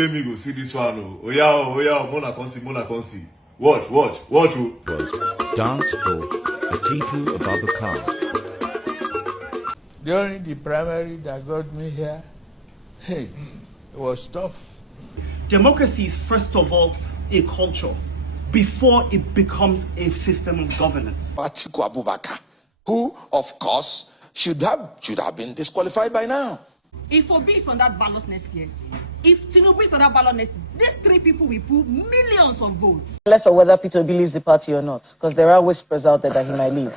let me go see this one. Oh yeah, Mona Consi. Watch. Dance for Atiku Abubakar. During the primary that got me here, it was tough. Democracy is first of all a culture before it becomes a system of governance. Atiku Abubakar, who of course should have been disqualified by now. If Obi is on that ballot next year, if Tinubu is on that ballot next year, these three people will pull millions of votes. Less of whether Peter Obi leaves the party or not, because there are whispers out there that he might leave.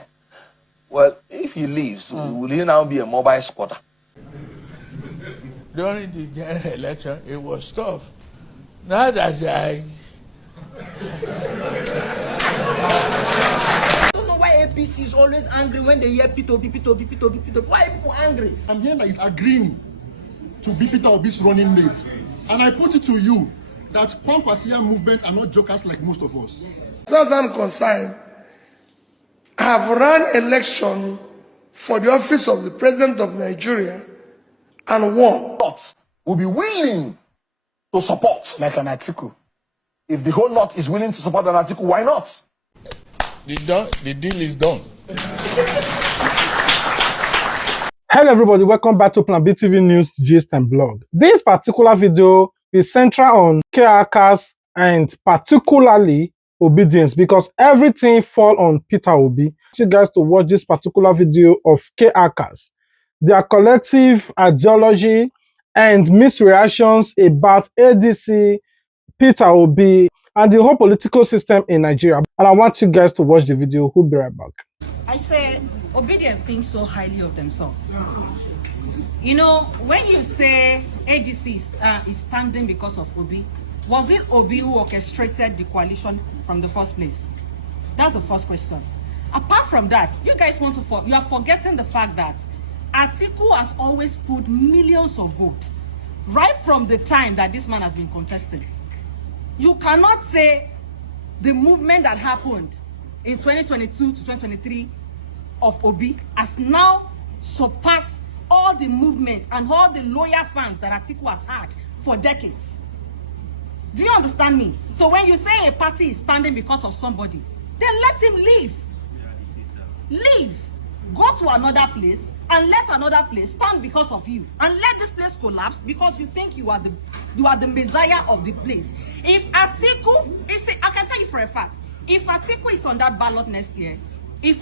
Well, if he leaves, will he now be a mobile squatter? During the general election, it was tough. Now that I don't know why APC is always angry when they hear Peter Obi. Why are people angry? I'm here that is agreeing to be Peter Obi's running mate. And I put it to you that Kwankwaso movement are not jokers like most of us. As far as I'm concerned, I have run election for the office of the President of Nigeria and won. Will be willing to support like an Atiku. If the whole North is willing to support an Atiku, why not? The deal is done. Hello everybody, welcome back to Plan B TV News, Gist and Blog. This particular video is central on KRKs and particularly obedience because everything fall on Peter Obi. I want you guys to watch this particular video of KRKs, their collective ideology and misreactions about ADC, Peter Obi, and the whole political system in Nigeria. And I want you guys to watch the video. We'll be right back. I say, obedient thinks so highly of themselves. You know, when you say ADC is standing because of Obi, was it Obi who orchestrated the coalition from the first place? That's the first question. Apart from that, you guys you are forgetting the fact that Atiku has always put millions of votes right from the time that this man has been contesting. You cannot say the movement that happened in 2022 to 2023 of Obi has now surpassed all the movements and all the loyal fans that Atiku has had for decades. Do you understand me? So when you say a party is standing because of somebody, then let him leave. Leave. Go to another place and let another place stand because of you. And let this place collapse because you think you are the messiah of the place. If Atiku, I can tell you for a fact, if Atiku is on that ballot next year, if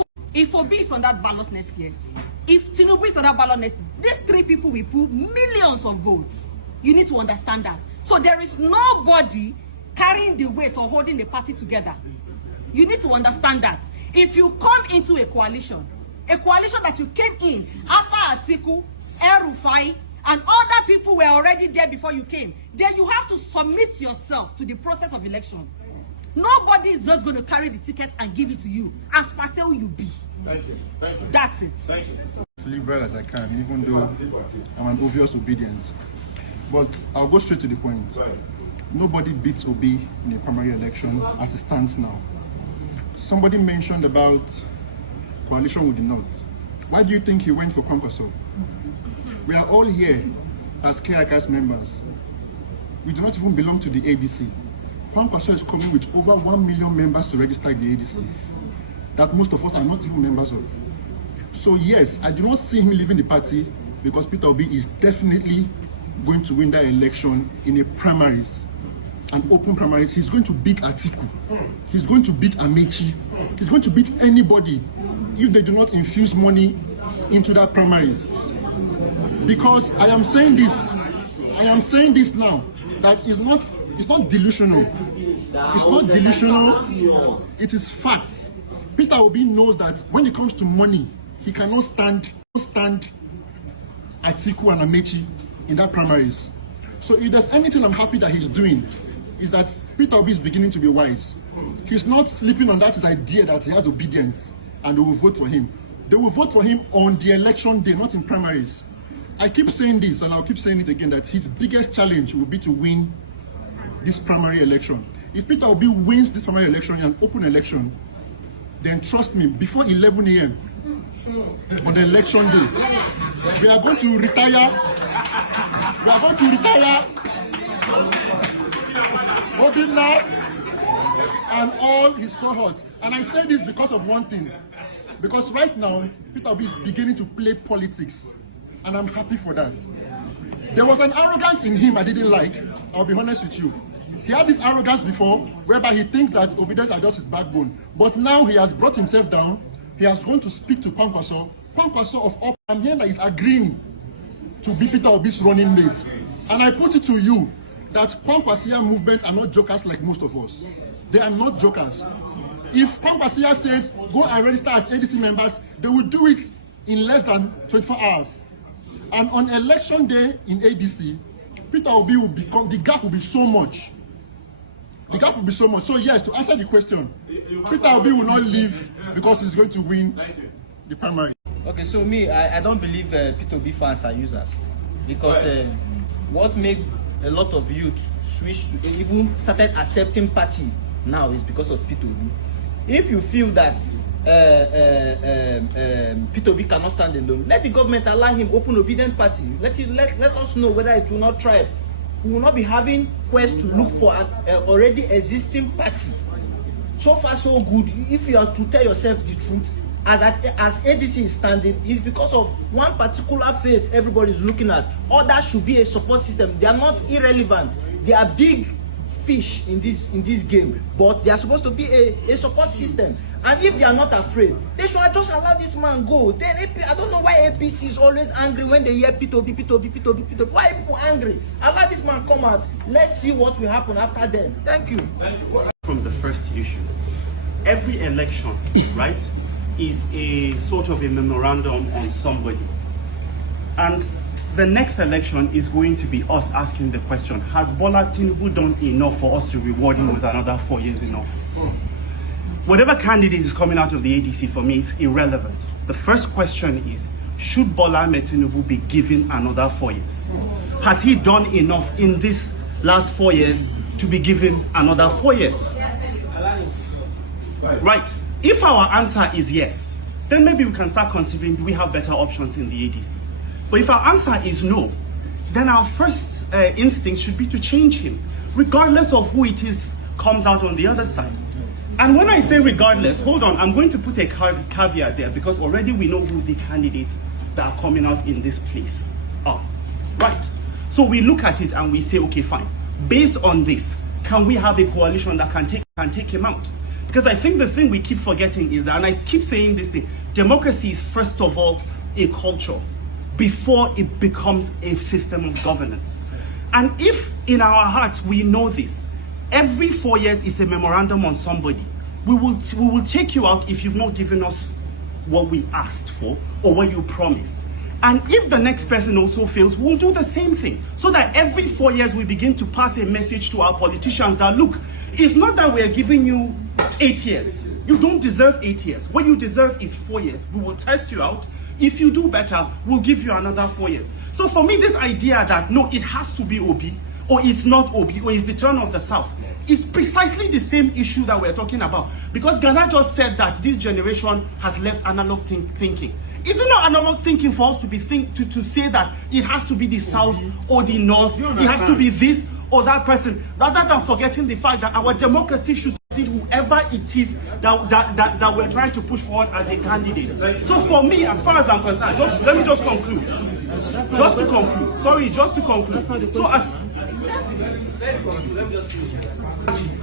Obi is on that ballot next year, if Tinubu is on that ballot next year, these three people will pull millions of votes. You need to understand that. So there is nobody carrying the weight or holding the party together. You need to understand that. If you come into a coalition that you came in after Atiku, El-Rufai, and other people were already there before you came, then you have to submit yourself to the process of election. Nobody is just going to carry the ticket and give it to you. As per se you be. Thank you. That's it. Thank you. As liberal as I can, even though I'm an obvious obedience. But I'll go straight to the point. Nobody beats Obi in a primary election as it stands now. Somebody mentioned about coalition with the North. Why do you think he went for Kwankwaso? We are all here as KRKs members. We do not even belong to the ADC. Kwankwaso is coming with over 1 million members to register in the ADC. That most of us are not even members of. So yes, I do not see him leaving the party because Peter Obi is definitely going to win that election in a primaries, an open primaries. He's going to beat Atiku. He's going to beat Amechi. He's going to beat anybody if they do not infuse money into that primaries. Because I am saying this now, that it's not delusional. It's not delusional. It is facts. Peter Obi knows that when it comes to money, he cannot stand Atiku and Amechi in that primaries. So if there's anything I'm happy that he's doing, is that Peter Obi is beginning to be wise. He's not sleeping on that his idea that he has obedience and they will vote for him. They will vote for him on the election day, not in primaries. I keep saying this and I'll keep saying it again, that his biggest challenge will be to win this primary election. If Peter Obi wins this primary election in an open election, then trust me, before 11 a.m. on the election day, we are going to retire Obi now and all his cohorts. And I say this because of one thing. Because right now, Peter Obi is beginning to play politics. And I'm happy for that. There was an arrogance in him I didn't like. I'll be honest with you. He had this arrogance before, whereby he thinks that obedience are just his backbone. But now he has brought himself down. He has gone to speak to Kwankwaso. Kwankwaso of all, I'm hearing that he's agreeing to be Peter Obi's running mate. And I put it to you that Kwankwasia movements are not jokers like most of us. They are not jokers. If Kwankwasia says, go and register as ADC members, they will do it in less than 24 hours. And on election day in ADC, Peter Obi will become, the gap will be so much. The gap will be so much. So yes, to answer the question, Peter Obi will not leave because he's going to win the primary. Okay, so me, I don't believe Peter Obi fans are users. Because what made a lot of youth switch to even started accepting party now is because of Peter Obi. If you feel that Peter Obi cannot stand alone, let the government allow him open obedient party. Let us know whether it will not try. We will not be having quest to look for an already existing party. So far so good. If you are to tell yourself the truth, as ADC is standing, is because of one particular face everybody is looking at. Others should be a support system. They are not irrelevant. They are big fish in this game, but they are supposed to be a support system. And if they are not afraid, they should just allow this man go. Then I don't know why APC is always angry when they hear Peter Obi, Peter Obi, Peter Obi, Peter Obi. Why are people angry? Allow this man come out. Let's see what will happen after then. Thank you. From the first issue, every election, right, is a sort of a memorandum on somebody. And the next election is going to be us asking the question, has Bola Tinubu done enough for us to reward him with another 4 years in office? Whatever candidate is coming out of the ADC for me is irrelevant. The first question is, should Bola Tinubu be given another 4 years? Has he done enough in this last 4 years to be given another 4 years? Right. If our answer is yes, then maybe we can start considering, do we have better options in the ADC? But if our answer is no, then our first instinct should be to change him, regardless of who it is comes out on the other side. And when I say regardless, hold on, I'm going to put a caveat there, because already we know who the candidates that are coming out in this place are. Right. So we look at it and we say, okay, fine. Based on this, can we have a coalition that can take him out? Because I think the thing we keep forgetting is that, and I keep saying this thing, democracy is first of all a culture before it becomes a system of governance. And if in our hearts we know this, every 4 years is a memorandum on somebody. We will take you out if you've not given us what we asked for or what you promised. And if the next person also fails, we'll do the same thing. So that every 4 years we begin to pass a message to our politicians that, look, it's not that we're giving you 8 years. You don't deserve 8 years. What you deserve is 4 years. We will test you out. If you do better, we'll give you another 4 years. So for me, this idea that, no, it has to be Obi, or it's not Obi, or it's the turn of the South, is precisely the same issue that we're talking about. Because Ghana just said that this generation has left analog thinking. Is it not analog thinking for us to to say that it has to be the South or the North? It has to be this or that person, rather than forgetting the fact that our democracy should see whoever it is that we're trying to push forward as a candidate. So for me, as far as I'm concerned, let me just conclude. Just to conclude.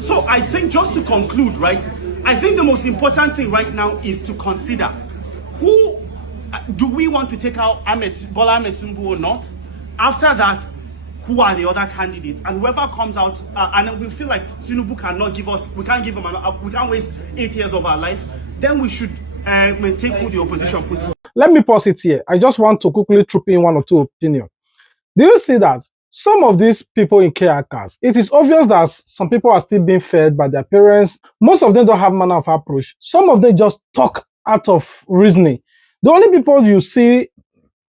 So I think just to conclude, right, I think the most important thing right now is to consider who do we want to take out Bola Ahmed Tinubu or not? After that, who are the other candidates? And whoever comes out, and we feel like Tinubu cannot give us, we can't waste 8 years of our life, then we should take who the opposition puts. Let me pause it here. I just want to quickly troop in one or two opinions. Do you see that some of these people in KRKs, it is obvious that some people are still being fed by their parents. Most of them don't have manner of approach. Some of them just talk out of reasoning. The only people you see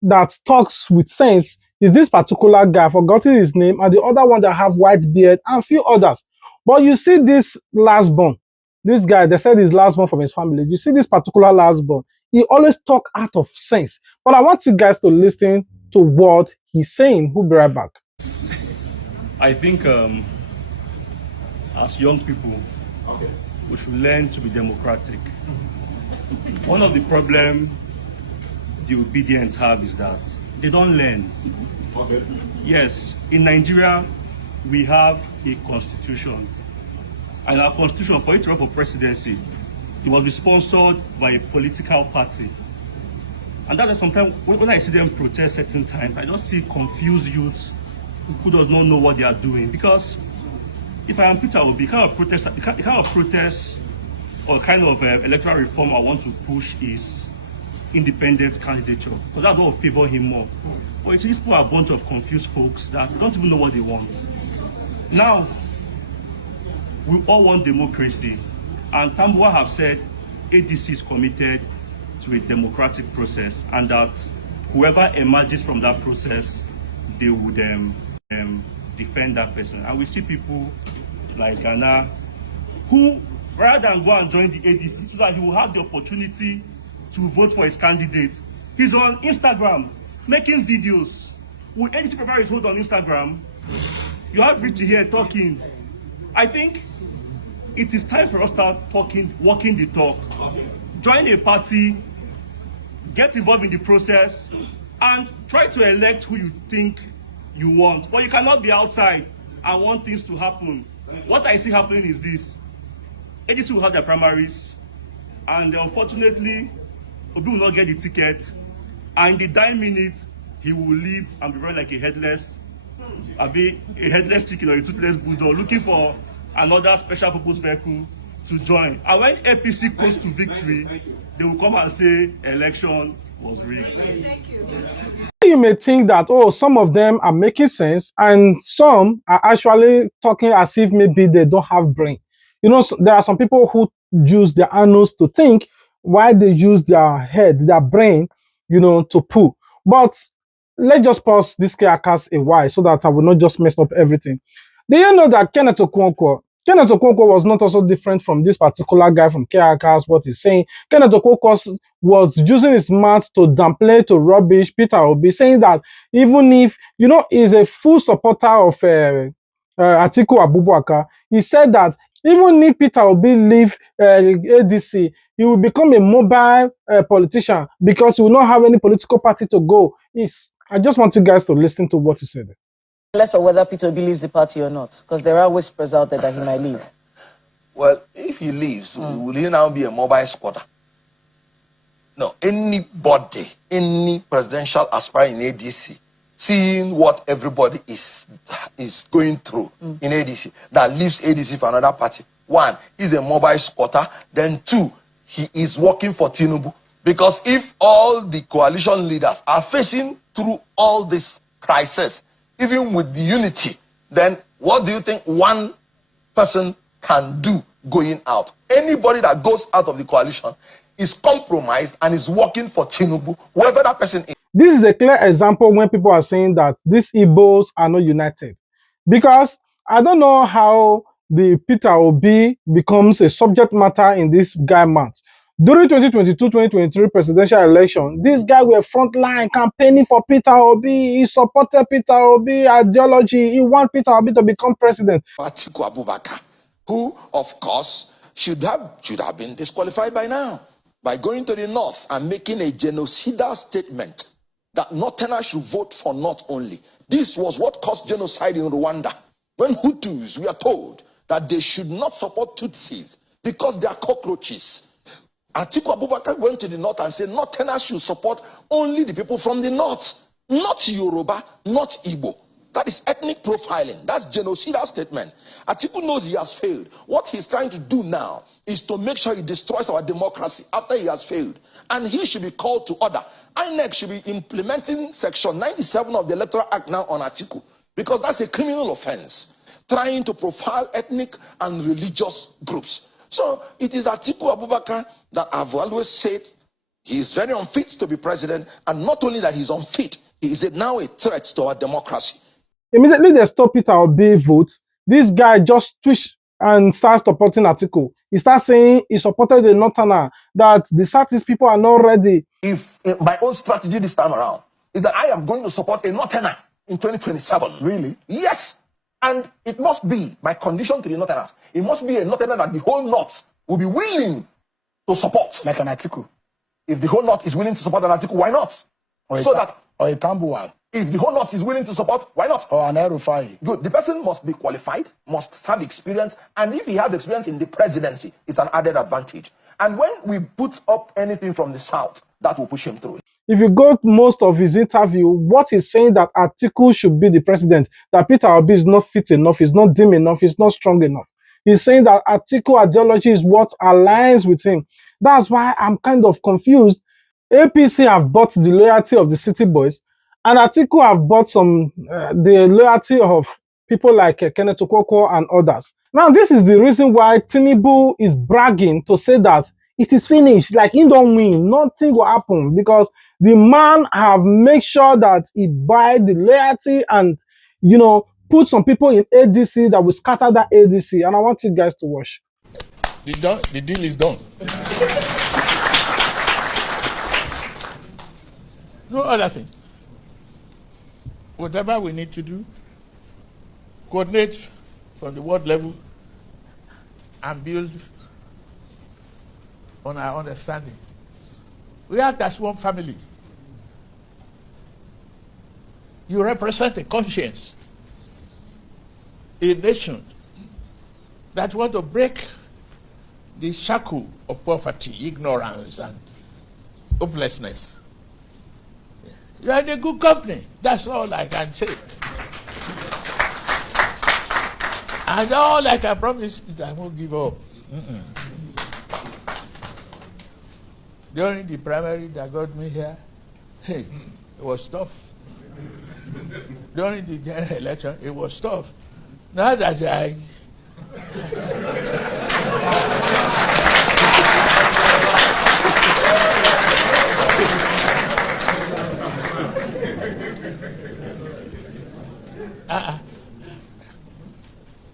that talks with sense is this particular guy, I've forgotten his name, and the other one that have white beard, and a few others. But you see this last born, this guy, they said he's last born from his family. You see this particular last born, he always talk out of sense. But I want you guys to listen to what he's saying. We'll be right back. I think as young people, we should learn to be democratic. One of the problems the obedient have is that they don't learn. Yes, in Nigeria, we have a constitution. And our constitution, for it to run for presidency, it must be sponsored by a political party. And that is sometimes, when I see them protest certain times, I just see confused youths who does not know what they are doing. Because if I am Peter Obi, the kind of protest or kind of electoral reform I want to push is independent candidature. So that's what will favor him more. But it's these people are a bunch of confused folks that don't even know what they want. Now, we all want democracy. And Tambuwa have said ADC is committed to a democratic process and that whoever emerges from that process, they would defend that person. And we see people like Ghana who, rather than go and join the ADC so that he will have the opportunity to vote for his candidate, he's on Instagram making videos. Will ADC prepare his vote on Instagram? You have Richie here talking. I think it is time for us to start talking, walking the talk. Join a party, get involved in the process, and try to elect who you think you want. But you cannot be outside and want things to happen. What I see happening is this. ADC will have their primaries, and unfortunately, Obi will not get the ticket, and in the dying minute, he will leave and be run like a headless chicken or a toothless bulldog, looking for another special purpose vehicle to join. And when APC goes to victory, they will come and say election was rigged. You may think that, oh, some of them are making sense and some are actually talking as if maybe they don't have brain. You know, there are some people who use their annals to think while they use their head, their brain, you know, to poo. But let's just pause this chaos a while so that I will not just mess up everything. Do you know that Kenneth Okonkwo was not also different from this particular guy from KRKs, what he's saying? Kenneth Okonkwo was using his mouth to downplay, to rubbish Peter Obi, saying that even if, you know, he's a full supporter of Atiku Abubakar, he said that even if Peter Obi leave ADC, he will become a mobile politician because he will not have any political party to go. I just want you guys to listen to what he said. Less of whether Peter Obi leaves the party or not, because there are whispers out there that he might leave. Well, if he leaves, will he now be a mobile squatter? No, anybody, any presidential aspirant in ADC, seeing what everybody is going through in ADC, that leaves ADC for another party. One, he's a mobile squatter. Then two, he is working for Tinubu. Because if all the coalition leaders are facing through all this crisis, even with the unity, then what do you think one person can do going out? Anybody that goes out of the coalition is compromised and is working for Tinubu, whoever that person is. This is a clear example when people are saying that these Igbos are not united. Because I don't know how the Peter Obi becomes a subject matter in this guy month. During 2022-2023 presidential election, this guy were frontline campaigning for Peter Obi. He supported Peter Obi ideology. He wanted Peter Obi to become president. Atiku Abubakar, who, of course, should have been disqualified by now by going to the north and making a genocidal statement that Northerners should vote for North only. This was what caused genocide in Rwanda, when Hutus were told that they should not support Tutsis because they are cockroaches. Atiku Abubakar went to the north and said Northerners should support only the people from the north, not Yoruba, not Igbo. That is ethnic profiling. That's genocidal statement. Atiku knows he has failed. What he's trying to do now is to make sure he destroys our democracy after he has failed. And he should be called to order. INEC should be implementing Section 97 of the Electoral Act now on Atiku, because that's a criminal offense, trying to profile ethnic and religious groups. So it is Atiku Abubakar that I've always said he is very unfit to be president, and not only that he's unfit, he is now a threat to our democracy. Immediately they stop Peter Obi vote, this guy just twitch and starts supporting Atiku. He starts saying he supported the Northerner, that the Southeast people are not ready. If my own strategy this time around is that I am going to support a Northerner in 2027. Really? Yes. And it must be my condition to the Northerners. It must be a Northerner that the whole North will be willing to support. Like an Atiku. If the whole North is willing to support an Atiku, why not? Or a Tambuwal. If the whole North is willing to support, why not? Or an Erufai. Good. The person must be qualified, must have experience, and if he has experience in the presidency, it's an added advantage. And when we put up anything from the South, that will push him through. If you go most of his interview, what he's saying that Atiku should be the president, that Peter Obi is not fit enough, is not dim enough, is not strong enough. He's saying that Atiku ideology is what aligns with him. That's why I'm kind of confused. APC have bought the loyalty of the city boys, and Atiku have bought some the loyalty of people like Kenneth Okonkwo and others. Now, this is the reason why Tinubu is bragging to say that it is finished, like he don't win, nothing will happen, because the man have made sure that he buy the loyalty and, you know, put some people in ADC that will scatter that ADC. And I want you guys to watch. The deal is done. No other thing. Whatever we need to do, coordinate from the world level and build on our understanding. We act as one family. You represent a conscience, a nation that want to break the shackle of poverty, ignorance, and hopelessness. You are in a good company. That's all I can say. And all I can promise is I won't give up. During the primary that got me here, hey, it was tough. During the general election, it was tough. Now that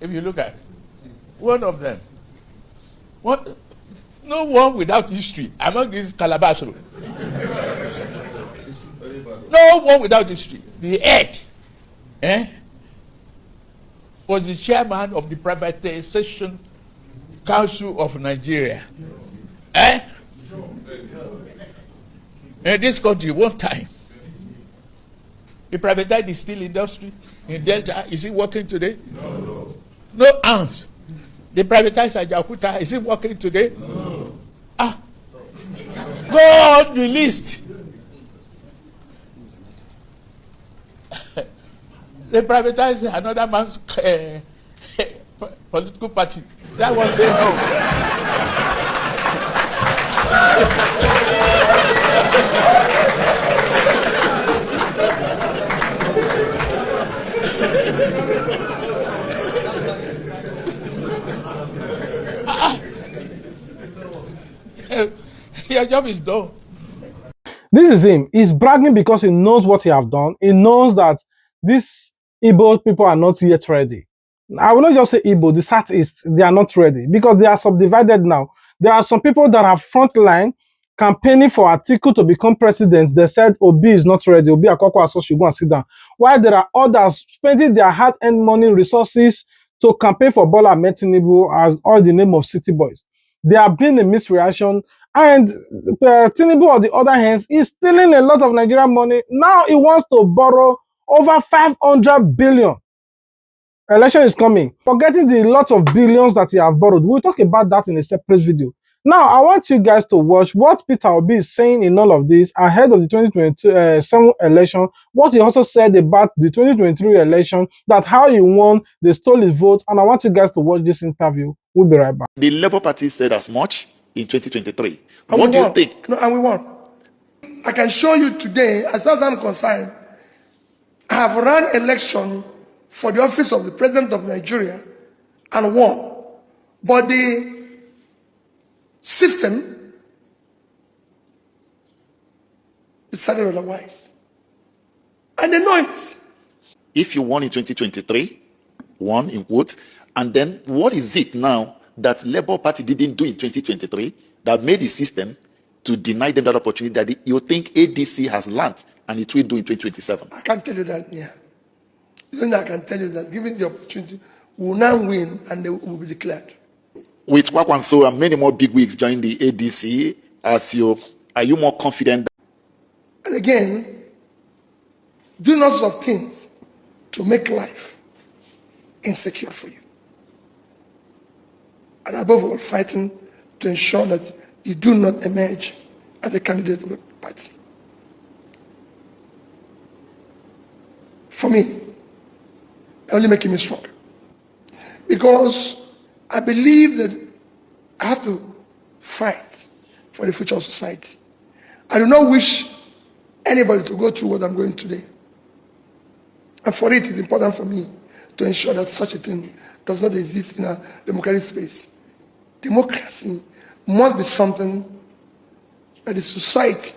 if you look at one of them, no one without history among these calabash. No one without history. The head was the chairman of the Privatization Council of Nigeria. In this country, one time, he privatized the steel industry in Delta. Is it working today? No. No ounce. They privatized Ajakuta. Is it working today? No. God released. They privatized another man's political party. That one said no. Your job is done. This is him. He's bragging because he knows what he have done. He knows that these Igbo people are not yet ready. I will not just say Igbo, the Southeast, they are not ready because they are subdivided now. There are some people that are frontline campaigning for Atiku to become president. They said Obi is not ready. Obi Kwankwaso should go and sit down. While there are others spending their hard-earned money, resources to campaign for Bola Ahmed Tinubu as all the name of city boys. There have been a misreaction. And Tinubu, on the other hand, is stealing a lot of Nigerian money. Now he wants to borrow over 500 billion. Election is coming. Forgetting the lot of billions that he have borrowed. We'll talk about that in a separate video. Now, I want you guys to watch what Peter Obi is saying in all of this ahead of the 2027 election. What he also said about the 2023 election, that how he won, they stole his vote. And I want you guys to watch this interview. We'll be right back. The Labour Party said as much in 2023. And what do you think? No, and we won. I can show you today, as far as I'm concerned, I have run election for the office of the President of Nigeria and won. But the system decided otherwise. And they know it. If you won in 2023, won in quotes, and then what is it now that Labour Party didn't do in 2023 that made the system to deny them that opportunity that you think ADC has learned and it will do in 2027? I can't tell you that, yeah. The only thing I can tell you that given the opportunity, we will now win and they will be declared. With Kwankwaso and many more big wigs join the ADC, are you more confident? And again, do lots of things to make life insecure for you. And above all, fighting to ensure that you do not emerge as a candidate of a party. For me, only making me strong. Because I believe that I have to fight for the future of society. I do not wish anybody to go through what I'm going today. And for it, it's important for me to ensure that such a thing does not exist in a democratic space. Democracy must be something that the society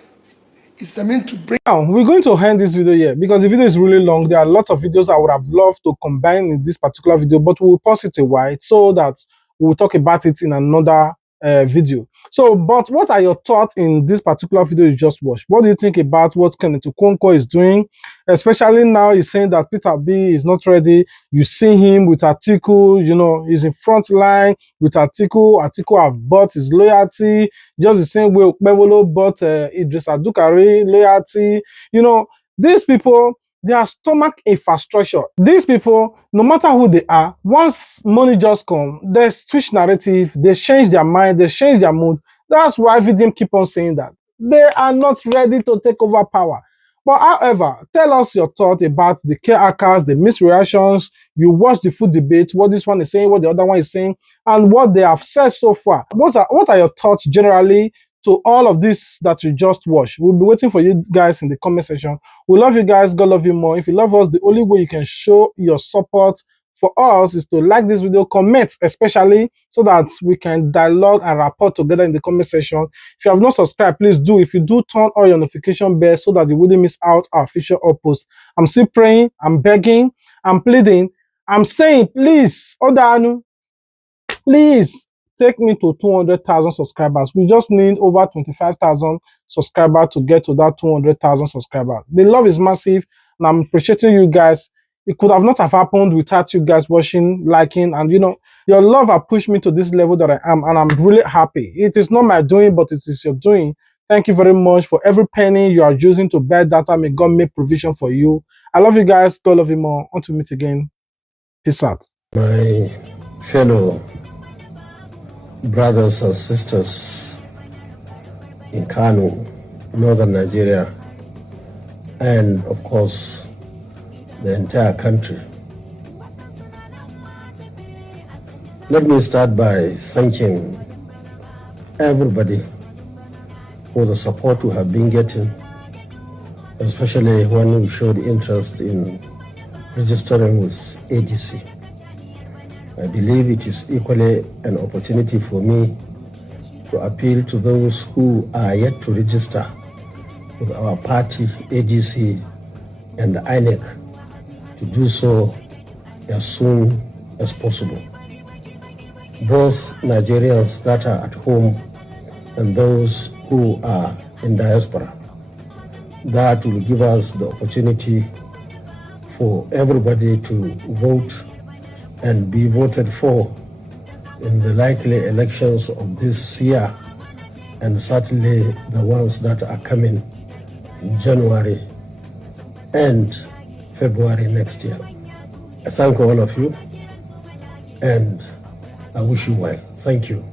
is meant to bring. Now, we're going to end this video here because the video is really long. There are lots of videos I would have loved to combine in this particular video, but we'll pause it a while so that we'll talk about it in another video. So, but what are your thoughts in this particular video you just watched? What do you think about what Kenneth Okonkwo is doing? Especially now he's saying that Peter Obi is not ready. You see him with Atiku, you know, he's in front line with Atiku. Atiku have bought his loyalty, just the same way Okpebolo bought Idris Adukari loyalty. You know, these people, their stomach infrastructure. These people, no matter who they are, once money just come, they switch narrative, they change their mind, they change their mood. That's why VDM keep on saying that. They are not ready to take over power. But however, tell us your thought about the KRKs, the misreactions. You watch the full debate, what this one is saying, what the other one is saying, and what they have said so far. What are your thoughts generally to all of this that you just watched? We'll be waiting for you guys in the comment section. We love you guys. God love you more. If you love us, the only way you can show your support for us is to like this video, comment especially, so that we can dialogue and rapport together in the comment section. If you have not subscribed, please do. If you do, turn on your notification bell so that you wouldn't miss out our future uploads. I'm still praying, I'm begging, I'm pleading, I'm saying, please, Odanu, please take me to 200,000 subscribers. We just need over 25,000 subscribers to get to that 200,000 subscribers. The love is massive, and I'm appreciating you guys. It could have not have happened without you guys watching, liking, and you know, your love has pushed me to this level that I am, and I'm really happy. It is not my doing, but it is your doing. Thank you very much for every penny you are using to buy data. May God make provision for you. I love you guys. God love you more. Until we meet again. Peace out. My fellow brothers and sisters in Kano, northern Nigeria, and of course the entire country. Let me start by thanking everybody for the support we have been getting, especially when we showed interest in registering with ADC. I believe it is equally an opportunity for me to appeal to those who are yet to register with our party, ADC, and INEC to do so as soon as possible. Both Nigerians that are at home and those who are in diaspora. That will give us the opportunity for everybody to vote and be voted for in the likely elections of this year, and certainly the ones that are coming in January and February next year. I thank all of you and I wish you well. Thank you.